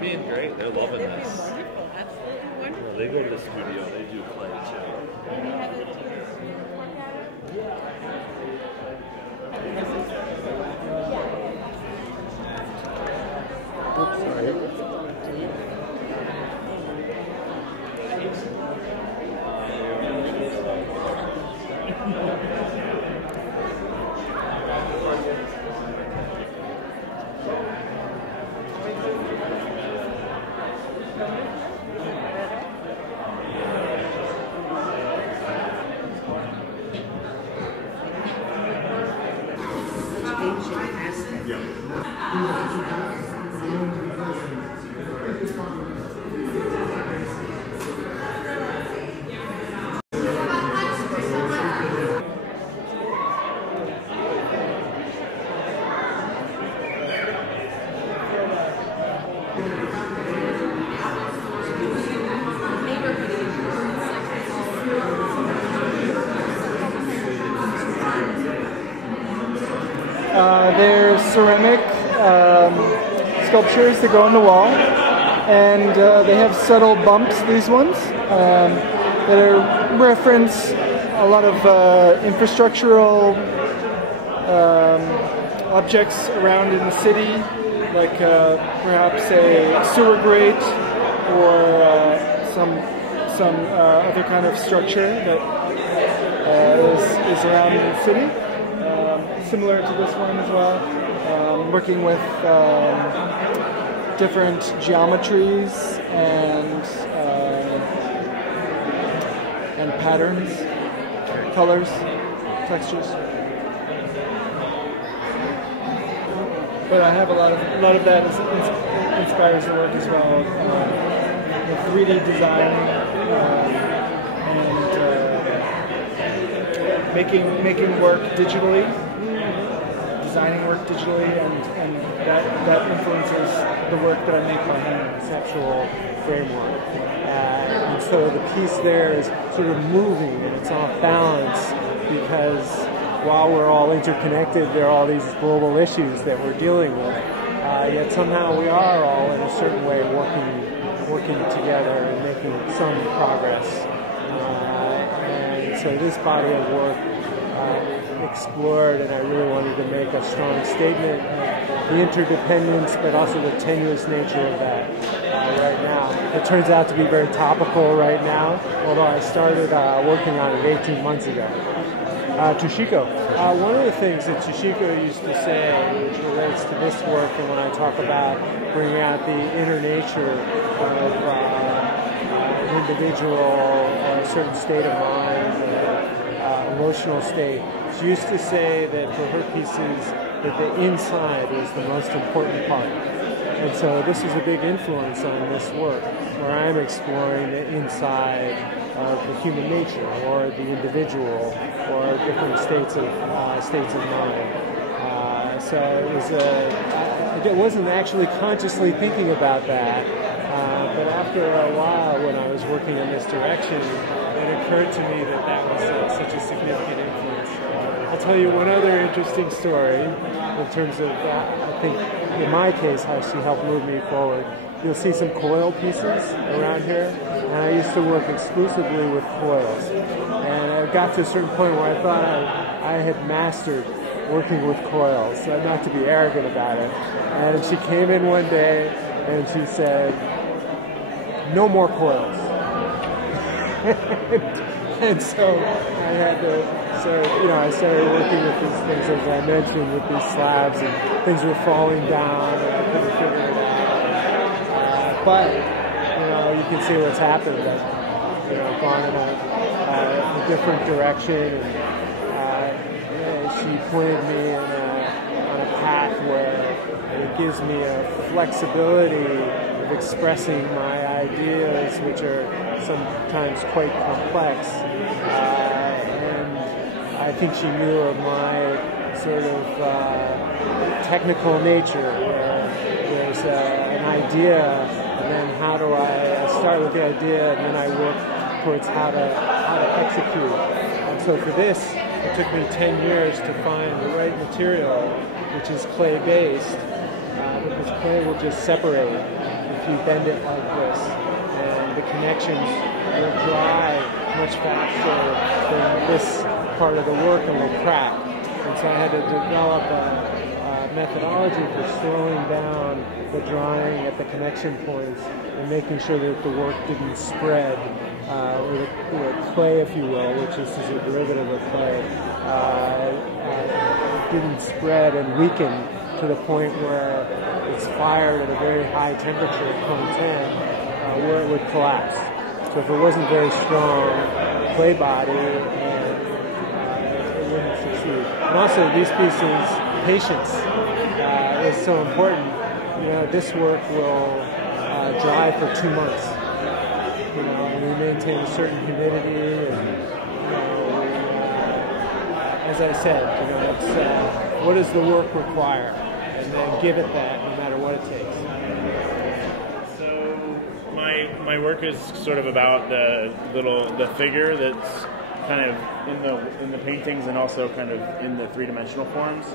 Being great, they're loving this. Wonderful, absolutely wonderful. Well, they go to the studio, they do play too. Oops, sorry. They're ceramic sculptures that go on the wall, and they have subtle bumps, these ones, that are reference a lot of infrastructural objects around in the city, like perhaps a sewer grate or some other kind of structure that is around in the city. Similar to this one as well, working with different geometries and patterns, colors, textures. But I have a lot of that inspires the work as well. The 3D design and making work digitally. Designing work digitally, and that influences the work that I make by hand. Conceptual framework. And so the piece there is sort of moving and it's off balance because while we're all interconnected, there are all these global issues that we're dealing with. Yet somehow we are all in a certain way working together and making some progress. And so this body of work explored, and I really wanted to make a strong statement of the interdependence but also the tenuous nature of that right now. It turns out to be very topical right now, although I started working on it 18 months ago. Toshiko, one of the things that Toshiko used to say, which relates to this work, and when I talk about bringing out the inner nature of an individual, a certain state of mind, emotional state, she used to say that for her pieces that the inside was the most important part. And so this is a big influence on this work, where I'm exploring the inside of the human nature, or the individual, or different states of mind. So I wasn't actually consciously thinking about that, but after a while, when I was working in this direction, it occurred to me that that was such a significant influence. I'll tell you one other interesting story in terms of, I think, in my case, how she helped move me forward. you'll see some coil pieces around here, and I used to work exclusively with coils. And I got to a certain point where I thought I had mastered working with coils, so not to be arrogant about it. And she came in one day and she said, "No more coils." And so I had to, I started working with these things, as I mentioned, with these slabs, and things were falling down, and I couldn't figure it out. But, you can see what's happened. I've, gone in a different direction, and she pointed me on a path where it gives me a flexibility of expressing my ideas, which are sometimes quite complex. And I think she knew of my sort of technical nature, where there's an idea, and then how do I start with the idea, and then I work towards how to execute. And so for this, it took me 10 years to find the right material, which is clay-based, because clay will just separate if you bend it like this, and the connections will dry much faster than this part of the work, and will crack. And so I had to develop a methodology for slowing down the drying at the connection points and making sure that the work didn't spread, or the clay, if you will, which is a derivative of clay, didn't spread and weaken to the point where it's fired at a very high temperature, 10, where it would collapse. So if it wasn't very strong clay body, it wouldn't succeed. And also these pieces, patience is so important. This work will dry for 2 months. And we maintain a certain humidity, and as I said, it's what does the work require, and then give it that, no matter what it takes. So my work is sort of about the figure that's kind of in the paintings, and also kind of in the three-dimensional forms.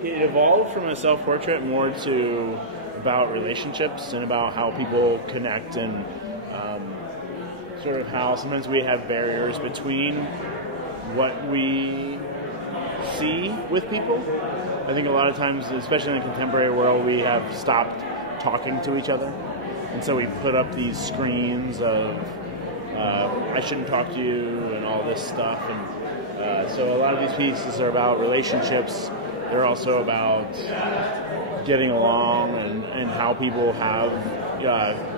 It evolved from a self-portrait more to about relationships and about how people connect, and sort of how sometimes we have barriers between what we see with people. I think a lot of times, especially in the contemporary world, we have stopped talking to each other, and so we put up these screens of I shouldn't talk to you and all this stuff, and so a lot of these pieces are about relationships. They're also about getting along, and how people have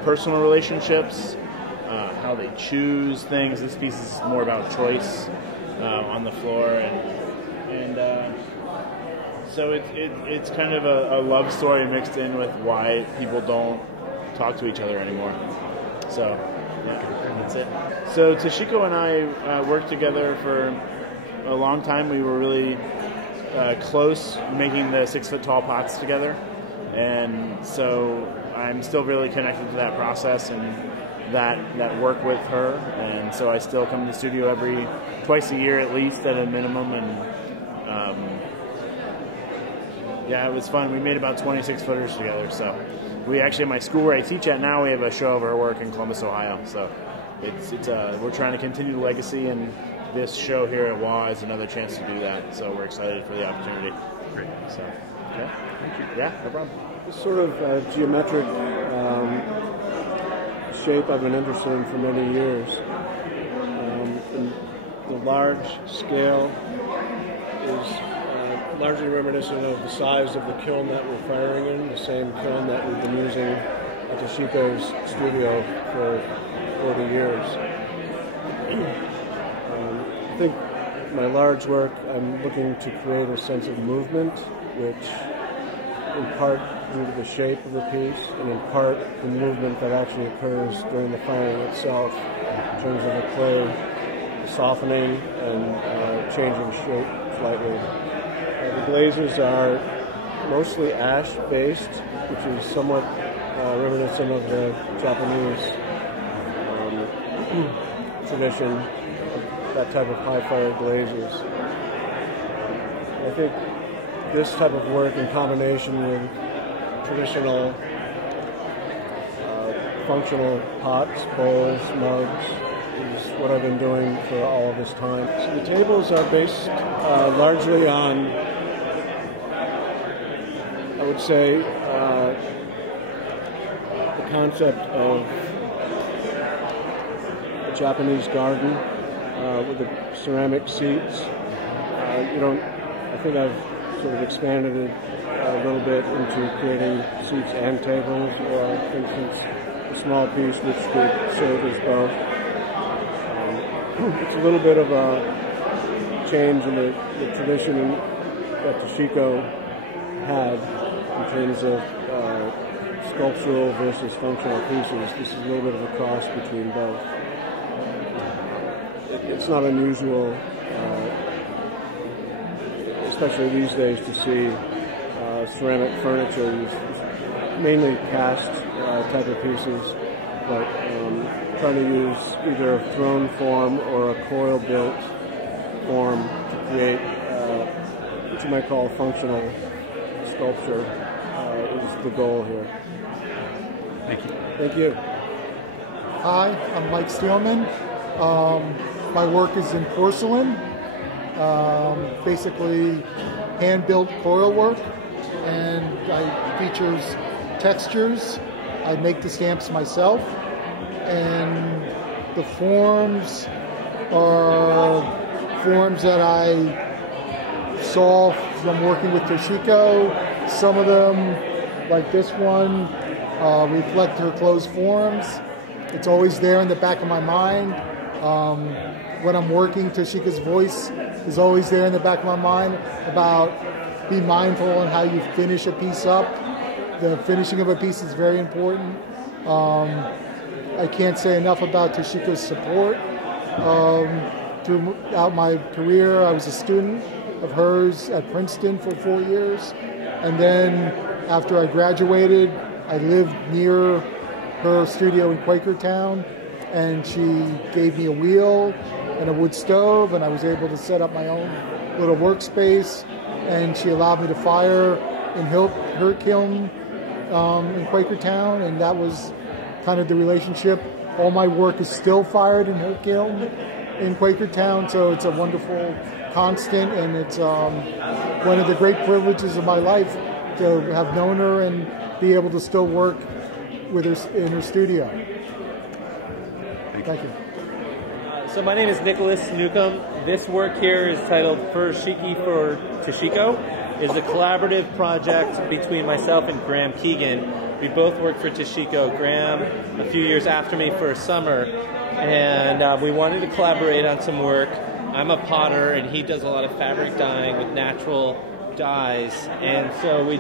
personal relationships, how they choose things. This piece is more about choice on the floor, and so it's kind of a love story mixed in with why people don't talk to each other anymore. So yeah, that's it. So Toshiko and I worked together for a long time. We were really close, making the 6-foot-tall pots together, and so I'm still really connected to that process and that work with her, and so I still come to the studio twice a year at least at a minimum, and it was fun. We made about 26 footers together. So we actually, at my school where I teach at now, we have a show of her work in Columbus, Ohio. So it's we're trying to continue the legacy, and this show here at WA is another chance to do that. So we're excited for the opportunity. Great. So yeah, thank you. Yeah, no problem. This sort of geometric shape I've been interested in for many years. And the large scale is largely reminiscent of the size of the kiln that we're firing in, the same kiln that we've been using at Toshiko's studio for 40 years. I think my large work, I'm looking to create a sense of movement, which in part due to the shape of the piece, and in part the movement that actually occurs during the firing itself, in terms of the clay softening and changing shape slightly. The glazes are mostly ash-based, which is somewhat reminiscent of the Japanese tradition of that type of high-fire glazes. I think this type of work in combination with traditional functional pots, bowls, mugs, is what I've been doing for all of this time. So the tables are based largely on, I would say, the concept of a Japanese garden with the ceramic seats. I think I've sort of expanded it a little bit into creating seats and tables, or for instance, a small piece which could serve as both. It's a little bit of a change in the tradition that Toshiko had in terms of sculptural versus functional pieces. This is a little bit of a cross between both. It's not unusual, especially these days, to see ceramic furniture, mainly cast type of pieces, but trying to use either a throne form or a coil-built form to create what you might call functional sculpture is the goal here. Thank you. Thank you. Hi, I'm Mike Steelman. My work is in porcelain, basically hand-built coil work, and it features textures. I make the stamps myself, and the forms are forms that I saw from working with Toshiko. Some of them, like this one, reflect her closed forms. It's always there in the back of my mind. When I'm working, Toshiko's voice is always there in the back of my mind about be mindful on how you finish a piece up. The finishing of a piece is very important. I can't say enough about Toshiko's support. Throughout my career, I was a student of hers at Princeton for 4 years. And then after I graduated, I lived near her studio in Quakertown, and she gave me a wheel and a wood stove, and I was able to set up my own little workspace, and she allowed me to fire in her kiln in Quakertown, and that was kind of the relationship. All my work is still fired in her kiln in Quakertown, so it's a wonderful constant, and it's one of the great privileges of my life to have known her and be able to still work with her in her studio. Thank you. So my name is Nicholas Newcomb. This work here is titled First Shiki for Toshiko. It's a collaborative project between myself and Graham Keegan. We both worked for Toshiko. Graham a few years after me for a summer, and we wanted to collaborate on some work. I'm a potter, and he does a lot of fabric dyeing with natural dyes, and so we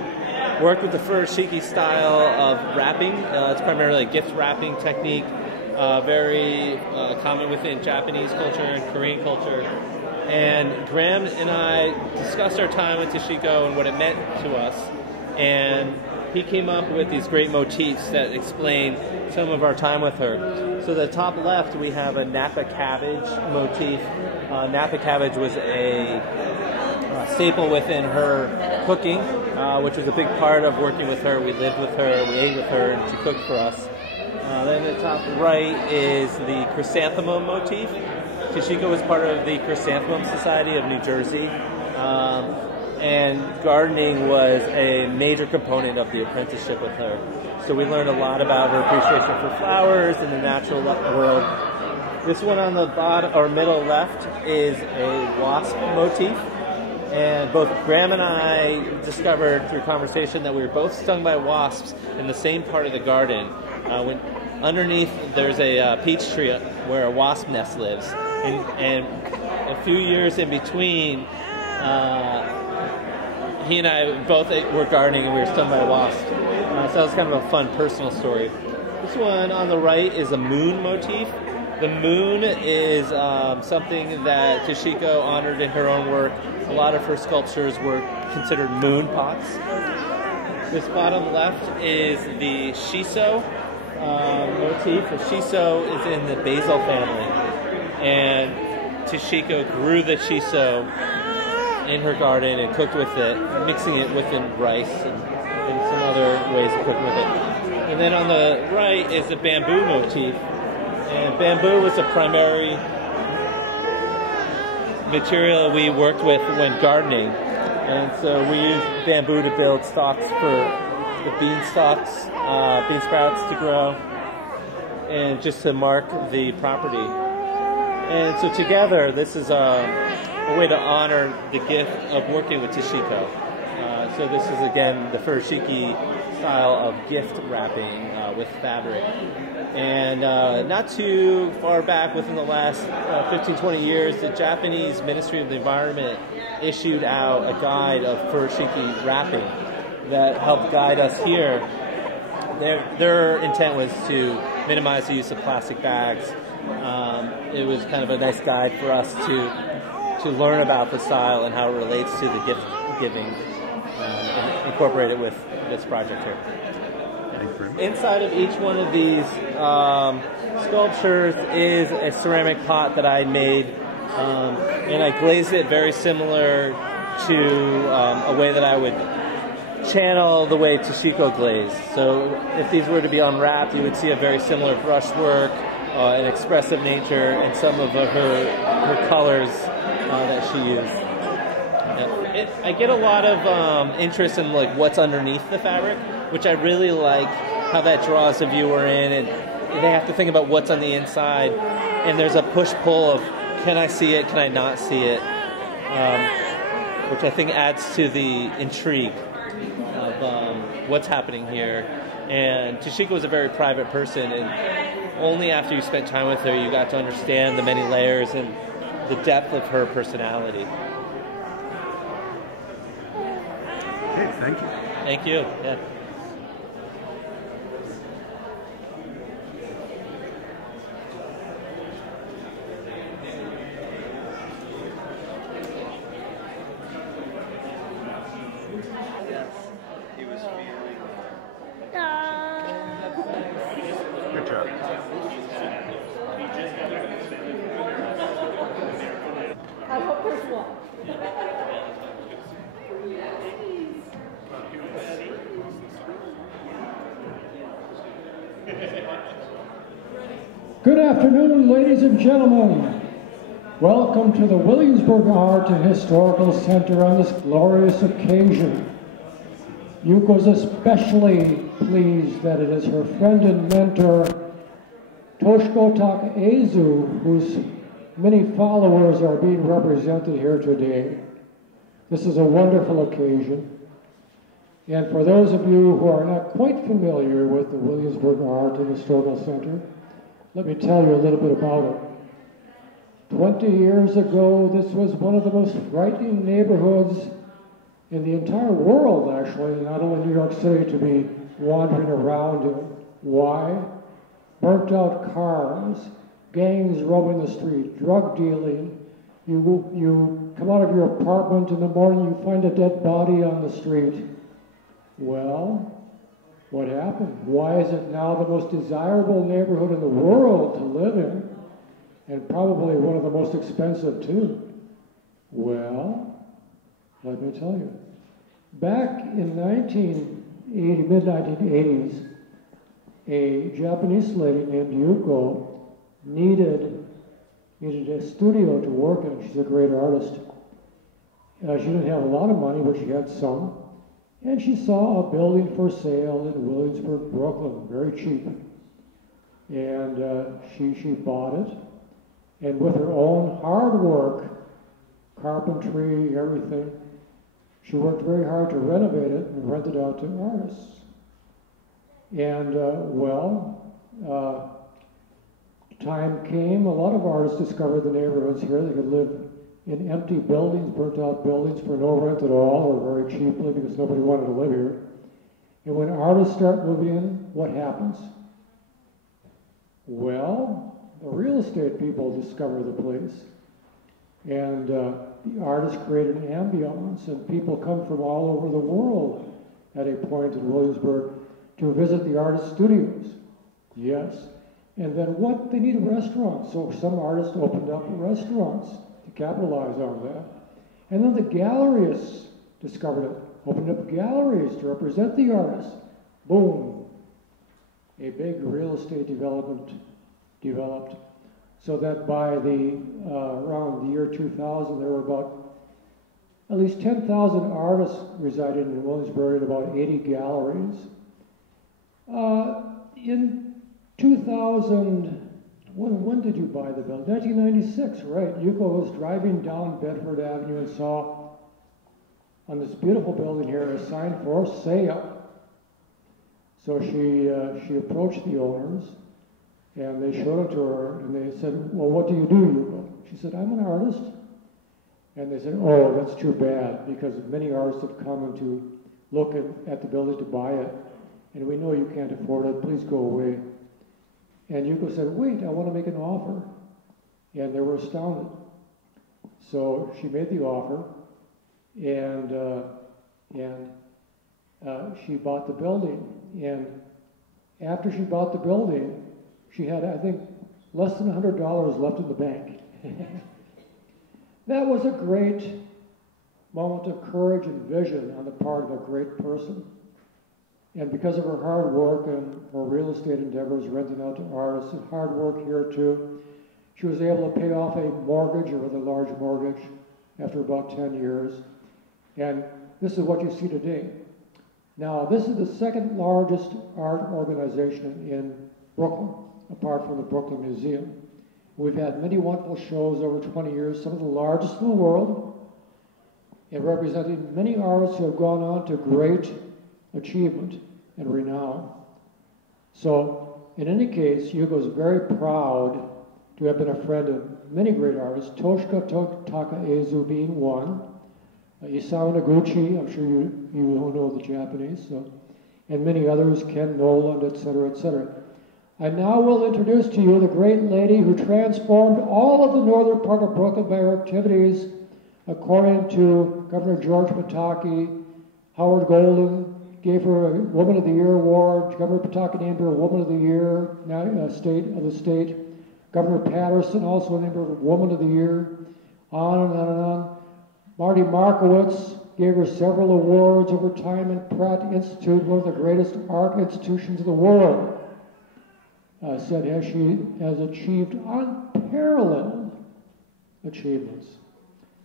worked with the First Shiki style of wrapping. It's primarily a gift wrapping technique, very common within Japanese culture and Korean culture. And Graham and I discussed our time with Toshiko and what it meant to us, and he came up with these great motifs that explain some of our time with her. So the top left, we have a Napa cabbage motif. Napa cabbage was a staple within her cooking, which was a big part of working with her. We lived with her, we ate with her, and she cooked for us. Then the top right is the Chrysanthemum Motif. Toshiko was part of the Chrysanthemum Society of New Jersey, and gardening was a major component of the apprenticeship with her. So we learned a lot about her appreciation for flowers and the natural world. This one on the bottom or middle left is a wasp motif, and both Graham and I discovered through conversation that we were both stung by wasps in the same part of the garden. When underneath there's a peach tree where a wasp nest lives, and a few years in between, he and I both were gardening and we were stung by a wasp. So that was kind of a fun personal story. This one on the right is a moon motif. The moon is something that Toshiko honored in her own work. A lot of her sculptures were considered moon pots. This bottom left is the shiso motif. The shiso is in the basil family, and Toshiko grew the shiso in her garden and cooked with it, mixing it with rice and and some other ways of cooking with it. And then on the right is the bamboo motif. And bamboo was a primary material we worked with when gardening. And so we used bamboo to build stalks for the bean sprouts to grow, and just to mark the property. And so together, this is a way to honor the gift of working with Toshiko. So this is, again, the furoshiki style of gift wrapping with fabric. And not too far back, within the last 15, 20 years, the Japanese Ministry of the Environment issued out a guide of furoshiki wrapping that helped guide us here. Their intent was to minimize the use of plastic bags. It was kind of a nice guide for us to learn about the style and how it relates to the gift giving, and incorporate it with this project here. Inside of each one of these sculptures is a ceramic pot that I made, and I glazed it very similar to a way that I would channel the way Toshiko glazed. So if these were to be unwrapped, you would see a very similar brushwork, an expressive nature, and some of her colors that she used. I get a lot of interest in like what's underneath the fabric, which I really like how that draws the viewer in, and they have to think about what's on the inside. And there's a push-pull of, can I see it, can I not see it? Which I think adds to the intrigue of what's happening here. And Toshiko was a very private person, and only after you spent time with her you got to understand the many layers and the depth of her personality. Okay, thank you. Thank you. Yeah. Good job. I hope there's one. Good afternoon, ladies and gentlemen. Welcome to the Williamsburg Art and Historical Center on this glorious occasion. Yuko's especially pleased that it is her friend and mentor, Toshiko Takaezu, whose many followers are being represented here today. This is a wonderful occasion. And for those of you who are not quite familiar with the Williamsburg Art and Historical Center, let me tell you a little bit about it. 20 years ago, this was one of the most frightening neighborhoods in the entire world, actually, not only New York City, to be wandering around in. Why? Burnt out cars, gangs roaming the street, drug dealing. You come out of your apartment in the morning, you find a dead body on the street. Well, what happened? Why is it now the most desirable neighborhood in the world to live in, and probably one of the most expensive too? Well, let me tell you. Back in mid-1980s, a Japanese lady named Yuko needed a studio to work in. She's a great artist. She didn't have a lot of money, but she had some. And she saw a building for sale in Williamsburg, Brooklyn, very cheap. And she bought it. And with her own hard work, carpentry, everything, she worked very hard to renovate it and rent it out to artists. And time came, a lot of artists discovered the neighborhoods here. They could live in empty buildings, burnt out buildings for no rent at all, or very cheaply because nobody wanted to live here. And when artists start moving in, what happens? Well, the real estate people discover the place. And the artists create an ambiance, and people come from all over the world at a point in Williamsburg to visit the artist studios. Yes. And then what? They need a restaurant. So some artists opened up restaurants to capitalize on that. And then the gallerists discovered it. opened up galleries to represent the artists. Boom. A big real estate development developed, so that by around the year 2000, there were about at least 10,000 artists resided in Williamsburg and about 80 galleries. In 2000, when did you buy the building? 1996, right. Yuko was driving down Bedford Avenue and saw on this beautiful building here a sign for sale. So she approached the owners, and they showed it to her, and they said, well, what do you do, Yuko? She said, I'm an artist. And they said, oh, that's too bad, because many artists have come in to look at the building to buy it, and we know you can't afford it, please go away. And Yuko said, wait, I want to make an offer. And they were astounded. So she made the offer, and she bought the building. And after she bought the building, she had, I think, less than $100 left in the bank. That was a great moment of courage and vision on the part of a great person. And because of her hard work and her real estate endeavors, renting out to artists, and hard work here too, she was able to pay off a mortgage, a rather large mortgage, after about 10 years. And this is what you see today. Now, this is the second largest art organization in Brooklyn, apart from the Brooklyn Museum. We've had many wonderful shows over 20 years, some of the largest in the world, and representing many artists who have gone on to great achievement and renown. So, in any case, Yuko is very proud to have been a friend of many great artists, Toshiko Takaezu being one, Isao Noguchi, I'm sure you don't know the Japanese, so, and many others, Ken Noland, etc., etc. I now will introduce to you the great lady who transformed all of the northern part of Brooklyn by her activities, according to Governor George Pataki. Howard Golden gave her a Woman of the Year award. Governor Pataki named her a Woman of the Year, state of the state. Governor Patterson also named her Woman of the Year. On and on and on. Marty Markowitz gave her several awards over time in Pratt Institute, one of the greatest art institutions in the world. Said as she has achieved unparalleled achievements.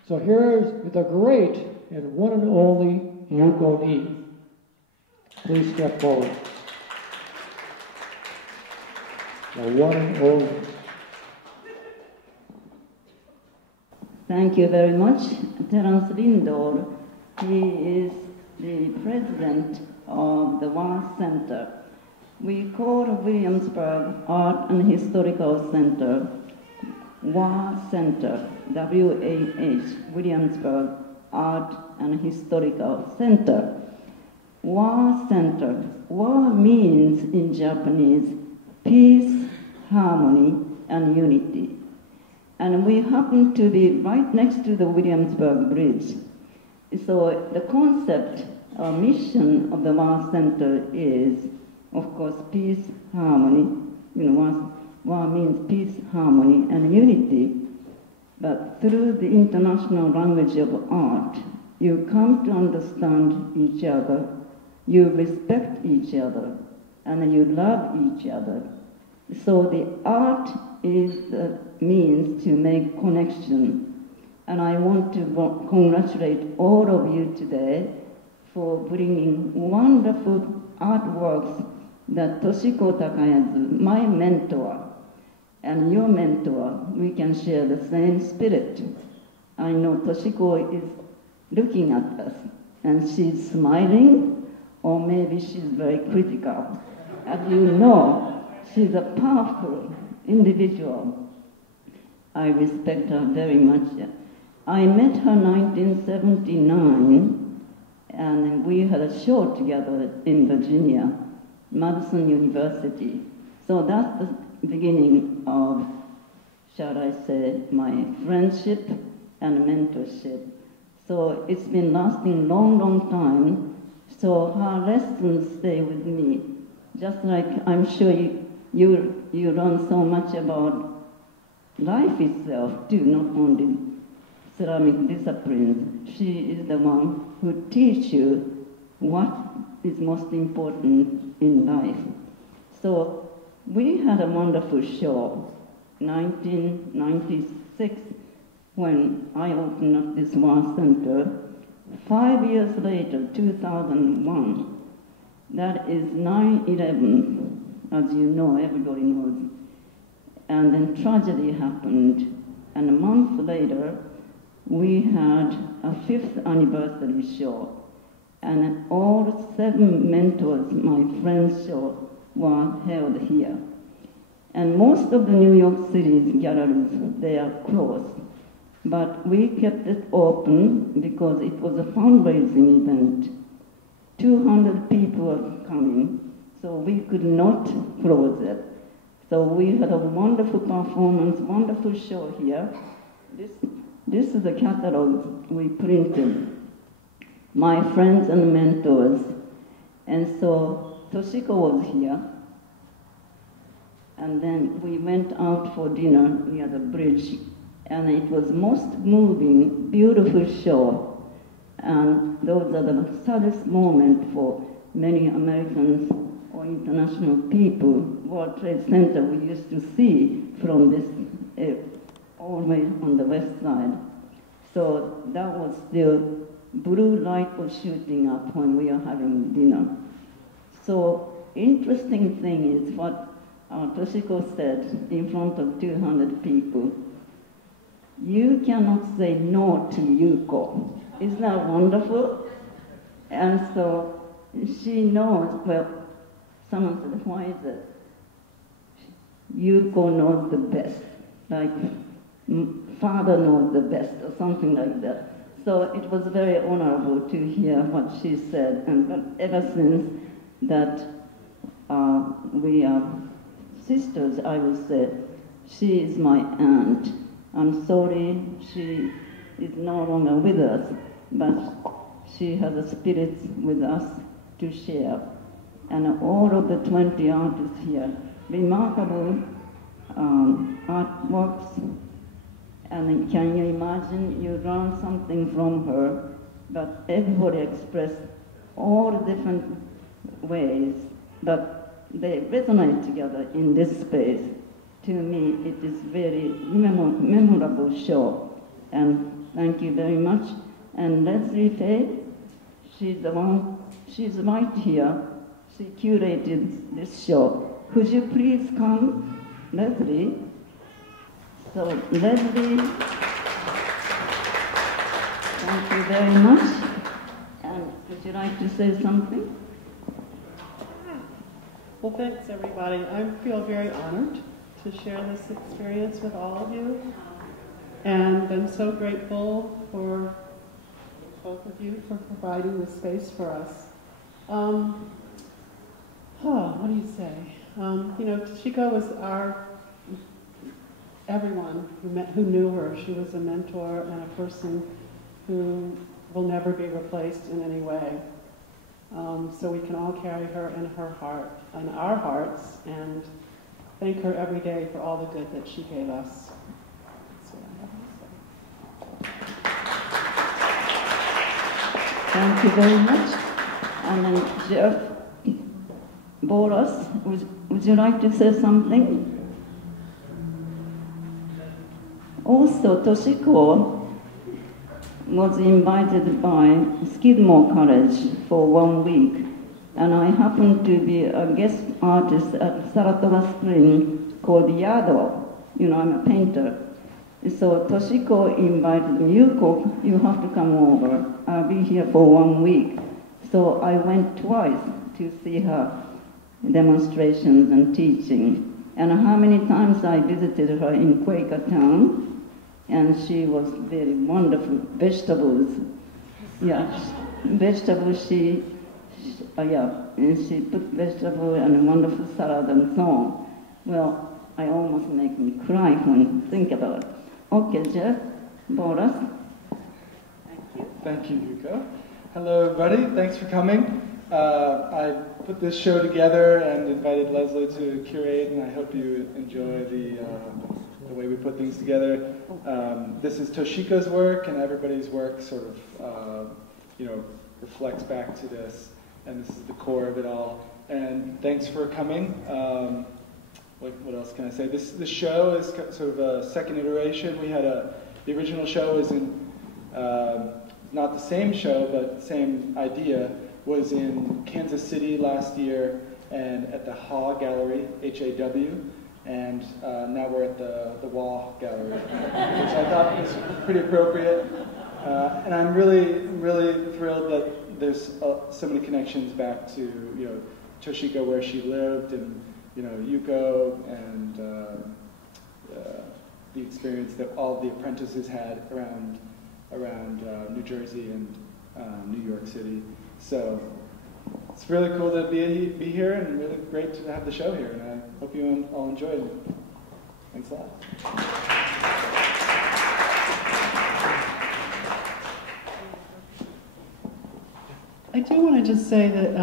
So here's the great and one and only Yuko Ni. Please step forward. The one and only. Thank you very much. Terence Lindahl, he is the president of the WAH Center. We call Williamsburg Art and Historical Center WAH Center, W-A-H, Williamsburg Art and Historical Center. WAH Center. WAH means in Japanese peace, harmony, and unity. And we happen to be right next to the Williamsburg Bridge. So the concept or mission of the WAH Center is, of course, peace, harmony. WAH means peace, harmony, and unity. But through the international language of art, you come to understand each other, you respect each other, and you love each other. So the art is the means to make connection. And I want to congratulate all of you today for bringing wonderful artworks that Toshiko Takaezu, my mentor, and your mentor, we can share the same spirit. I know Toshiko is looking at us, and she's smiling, or maybe she's very critical. As you know, she's a powerful individual. I respect her very much. I met her in 1979, and we had a show together in Virginia, Madison University. So that's the beginning of, shall I say, my friendship and mentorship. So it's been lasting long, long time. So her lessons stay with me. Just like I'm sure you learn so much about life itself too, not only ceramic disciplines. She is the one who teaches you what is most important in life. So we had a wonderful show, 1996, when I opened up this war center. 5 years later, 2001, that is 9/11, as you know, everybody knows. And then tragedy happened. And a month later, we had a 5th anniversary show. And all 7 mentors, my friends' show, were held here. And most of the New York City's galleries, they are closed. But we kept it open because it was a fundraising event. 200 people were coming, so we could not close it. So we had a wonderful performance, wonderful show here. This is the catalog we printed. My friends and mentors. And so Toshiko was here. And then we went out for dinner near the bridge. And it was most moving, beautiful show. And those are the saddest moments for many Americans or international people. World Trade Center we used to see from this all the way on the west side. So that was still blue light was shooting up when we were having dinner. So interesting thing is what Toshiko said in front of 200 people. You cannot say no to Yuko. Isn't that wonderful? And so she knows, well, someone said, why is it? Yuko knows the best, like father knows the best, or something like that. So it was very honorable to hear what she said, and ever since that we are sisters, I would say, she is my aunt. I'm sorry she is no longer with us, but she has a spirit with us to share. And all of the 20 artists here, remarkable artworks, and can you imagine, you learn something from her, but everybody expressed all different ways, but they resonate together in this space. To me, it is very memorable show. And thank you very much. And Leslie Fay, she's the one, she's right here. She curated this show. Could you please come, Leslie? So Leslie, thank you very much. And would you like to say something? Well, thanks everybody. I feel very honored to share this experience with all of you. And I'm so grateful for both of you for providing the space for us. What do you say? You know, Toshiko was everyone who knew her. She was a mentor and a person who will never be replaced in any way. So we can all carry her in her heart, in our hearts, and thank her every day for all the good that she gave us. That's what I have to say. Thank you very much. And then Jeff Boras, would you like to say something? Also, Toshiko was invited by Skidmore College for 1 week, and I happened to be a guest artist at Saratoga Spring called Yado. You know, I'm a painter. So Toshiko invited me, Yuko, you have to come over. I'll be here for 1 week. So I went twice to see her demonstrations and teaching. And how many times I visited her in Quakertown, and she was very wonderful. Vegetables, yeah, vegetables. And she put vegetable and a wonderful salad and so on. Well, I almost make me cry when I think about it. Okay, Jeff Boras. Thank you. Thank you, Yuko. Hello, everybody. Thanks for coming. I put this show together and invited Leslie to curate, and I hope you enjoy the the way we put things together. This is Toshiko's work, and everybody's work sort of, reflects back to this, and this is the core of it all. And thanks for coming. What else can I say? This show is sort of a second iteration. We had the original show was in, not the same show, but same idea, was in Kansas City last year and at the Haw Gallery, H-A-W, and now we're at the Wah Gallery, which I thought was pretty appropriate. And I'm really thrilled that there's so many connections back to Toshiko, where she lived, and Yuko, and the experience that all the apprentices had around New Jersey and New York City. So it's really cool to be here, and really great to have the show here, and I hope you all enjoyed it. Thanks a lot. I do want to just say that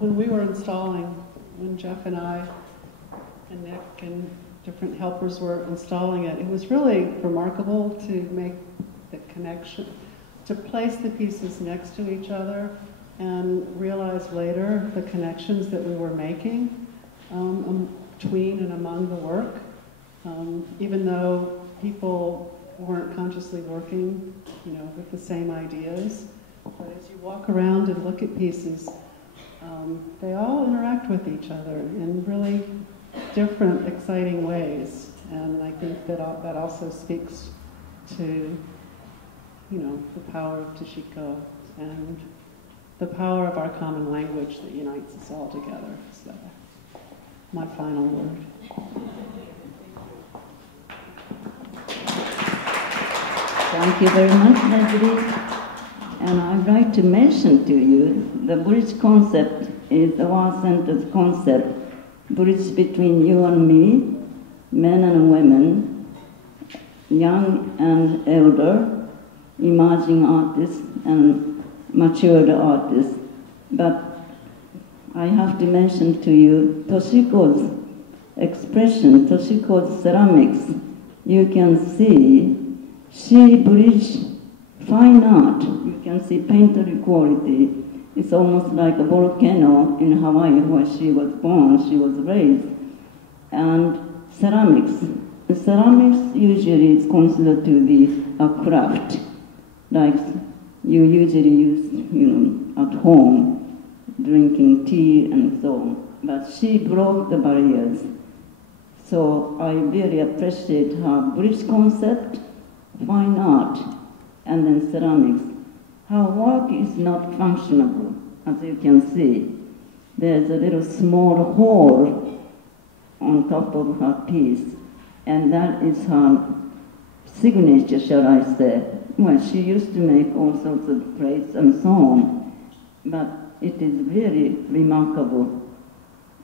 when we were installing, when Jeff and I and Nick and different helpers were installing it, it was really remarkable to make the connection, to place the pieces next to each other and realize later the connections that we were making between and among the work, even though people weren't consciously working, with the same ideas. But as you walk around and look at pieces, they all interact with each other in really different, exciting ways. And I think that that also speaks to, the power of Toshiko and the power of our common language that unites us all together. So, my final word. Thank you very much, Leslie. And I'd like to mention to you, the bridge concept is our center's concept, bridge between you and me, men and women, young and elder, emerging artists and matured artists. But I have to mention to you Toshiko's expression, Toshiko's ceramics. You can see she bridged fine art. You can see painterly quality. It's almost like a volcano in Hawaii where she was born, she was raised. And ceramics. Ceramics usually is considered to be a craft, like you usually use, at home, drinking tea and so on. But she broke the barriers. So I really appreciate her bridge concept, fine art, and then ceramics. Her work is not functionable, as you can see. There's a little small hole on top of her piece, and that is her signature, shall I say. Well, she used to make all sorts of plates and so on, but it is really remarkable.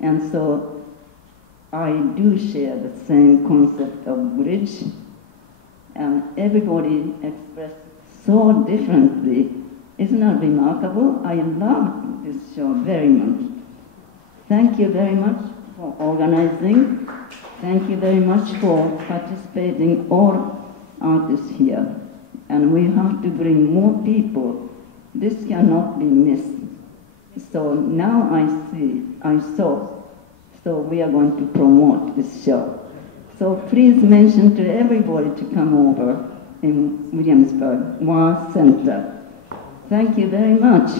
And so I do share the same concept of bridge, and everybody expressed so differently. Isn't that remarkable? I love this show very much. Thank you very much for organizing. Thank you very much for participating, all artists here. And we have to bring more people. This cannot be missed. So now I saw. So we are going to promote this show. So please mention to everybody to come over in Williamsburg, Wah Center. Thank you very much.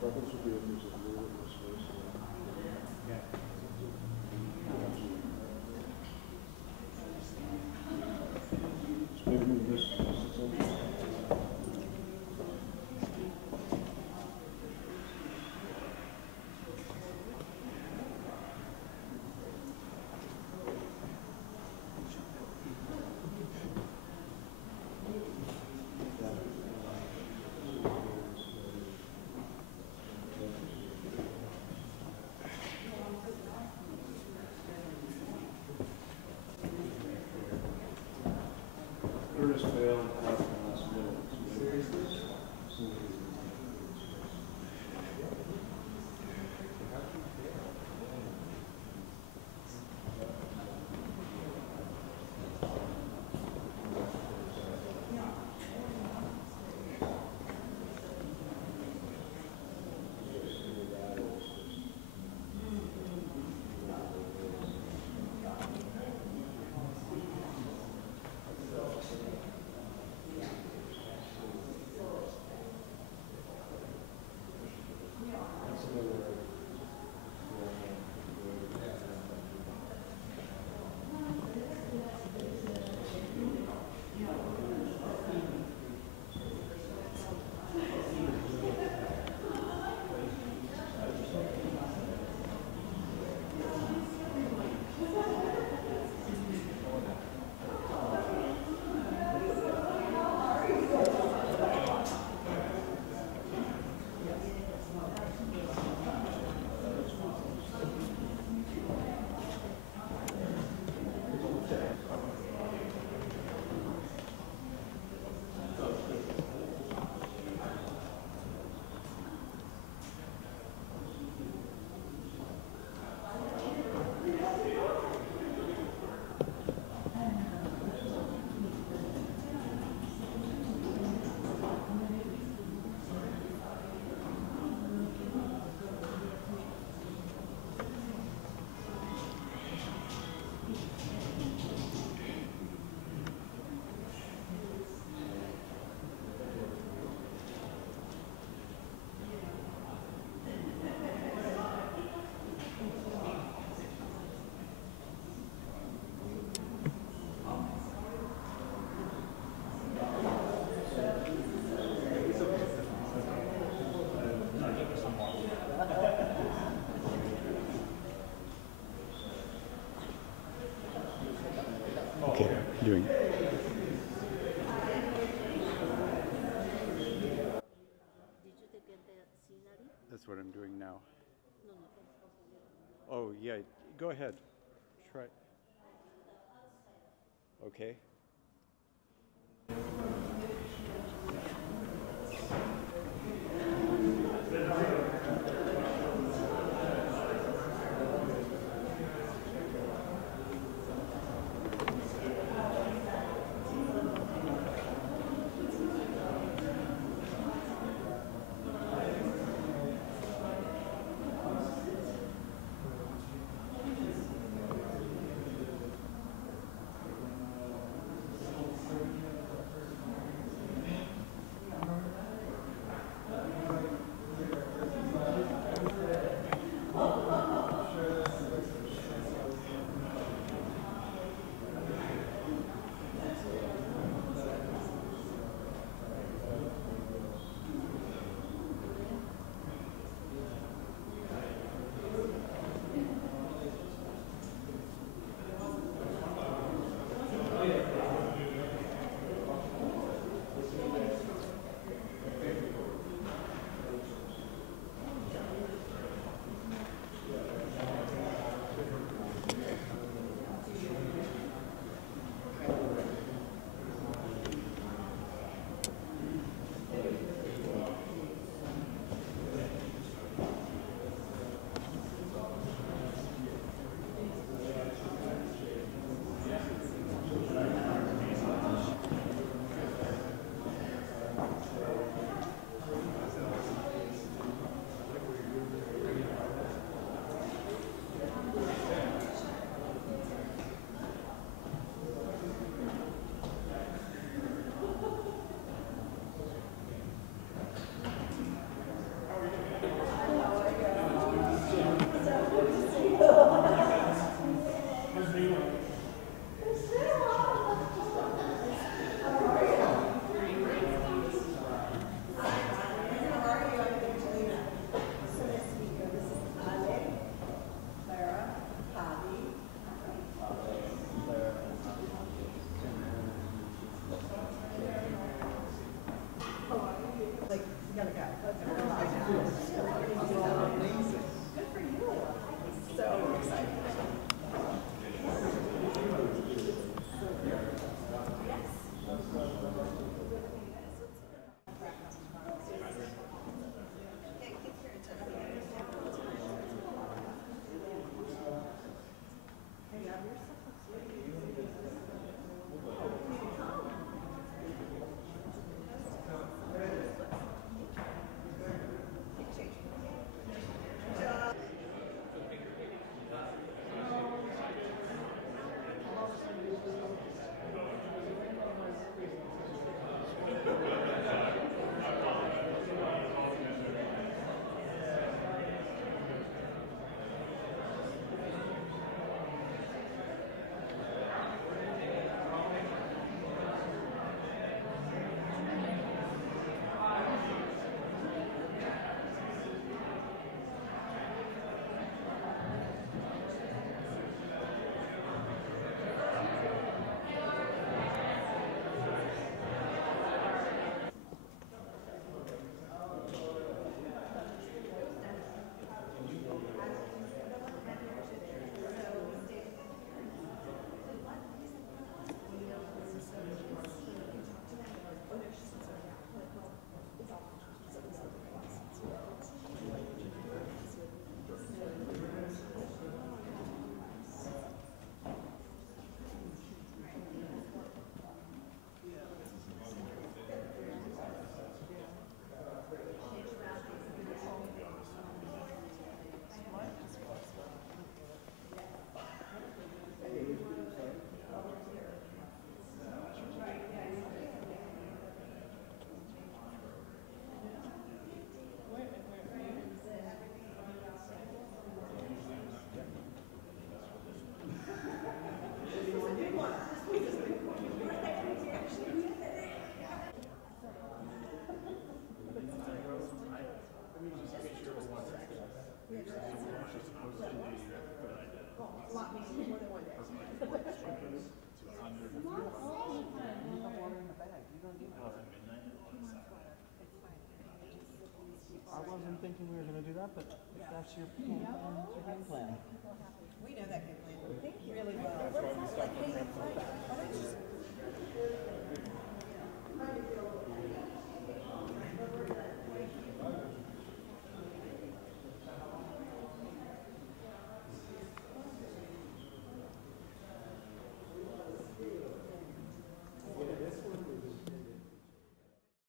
preference would be if there's a little bit more space. Yeah. So maybe move this 6 inches. Ernest failed at the last minute. Okay, doing it. Did you take the scenery? That's what I'm doing now. No, no. Oh, yeah, go ahead. Try. Okay. thinking we were going to do that, but if that's your game plan, it's your game plan.